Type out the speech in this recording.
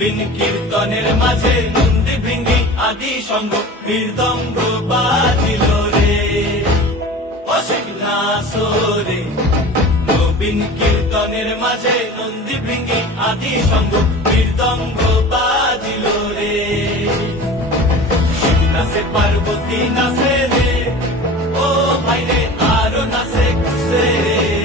নবীন কীর্তনের মাঝে নন্দী ভৃঙ্গি আদি সঙ্গ মৃদঙ্গ বাজিল রে, অশেখ নাসরে। নবীন কীর্তনের মাঝে নন্দী ভৃঙ্গি আদি সঙ্গ মৃদঙ্গ বাজিল রে। শিব নাচে পার্বতী নাচে রে, ও ভাই রে আরো নাচে খুশে রে।